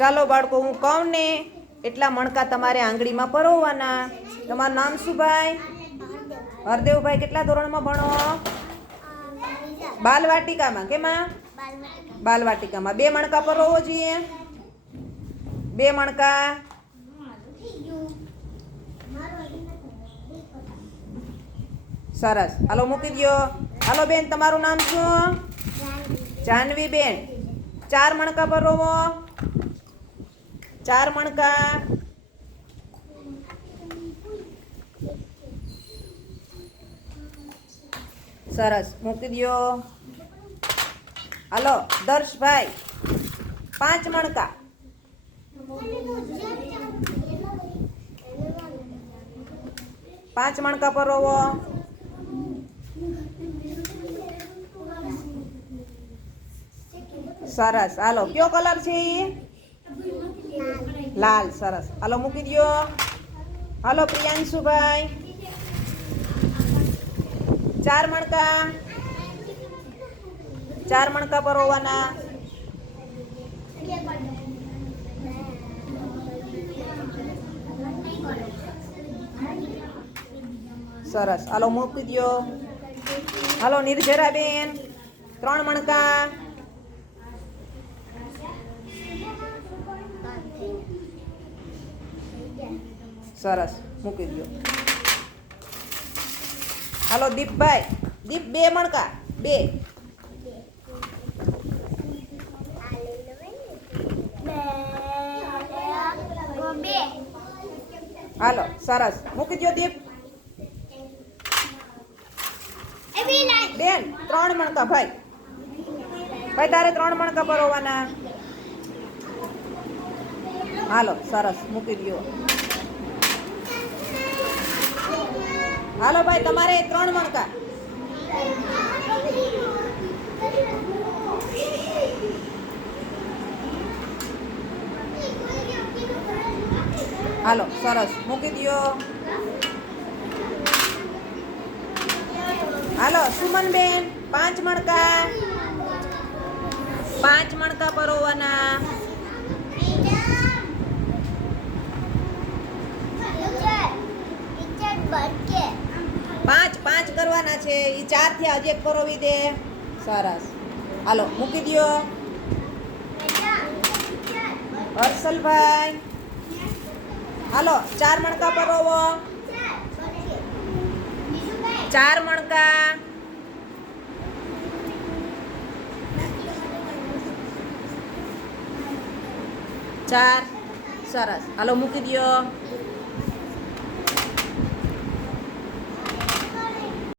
ચાલો બાળકો, હું કહું ને, એટલા મણકા તમારે આંગળીમાં પરોવાના તમારું નામ શું ભાઈ? હરદેવભાઈ, કેટલા ધોરણમાં ભણો? બાલવાટિકામાં, કેમાં? બાલવાટિકામાં. બે મણકા પરોવો જોઈએ. બે મણકા. સરસ. હાલો, મૂકી દો હાલો, બેન, તમારું નામ શું? જાનવી બેન ચાર મણકા પરોવો. ચાર મણકા. સરસ. મૂકી દ્યો. હાલો, દર્શભાઈ, પાંચ મણકા. પાંચ મણકા પરોવો. સરસ. હાલો, કયો કલર છે ઈ? લાલ, સરસ. હાલો, મૂકી દો હાલો, પ્રિયાંશુભાઈ. ચાર મણકા. ચાર મણકા પરોવાના સરસ. હાલો, મૂકી દો હાલો, નિર્જરાબેન. ત્રણ મણકા. સરસ. મૂકી દો હાલો, દીપભાઈ. દીપ, બે મણકા. બે. હાલો, સરસ. મૂકી દો દીપ. બેન, ત્રણ મણકા, ભાઈ. ભાઈ, તારે ત્રણ મણકા પરોવાના હાલો, સરસ. મૂકી દો હાલો ભાઈ, તમારે ત્રણ મણકા. હાલો, સરસ. મૂકી દો હાલો, સુમનબેન, પાંચ મણકા. પાંચ મણકા પરોવાના પાંચ પાંચ કરવાના છે એ ચારથી હજી એક પરોવી દે. સરસ. હાલો, મૂકી દ્યો. હર્ષલભાઈ. હાલો, ચાર મણકા પરોવો. ચાર મણકા. ચાર. સરસ. હાલો, મૂકી દ્યો.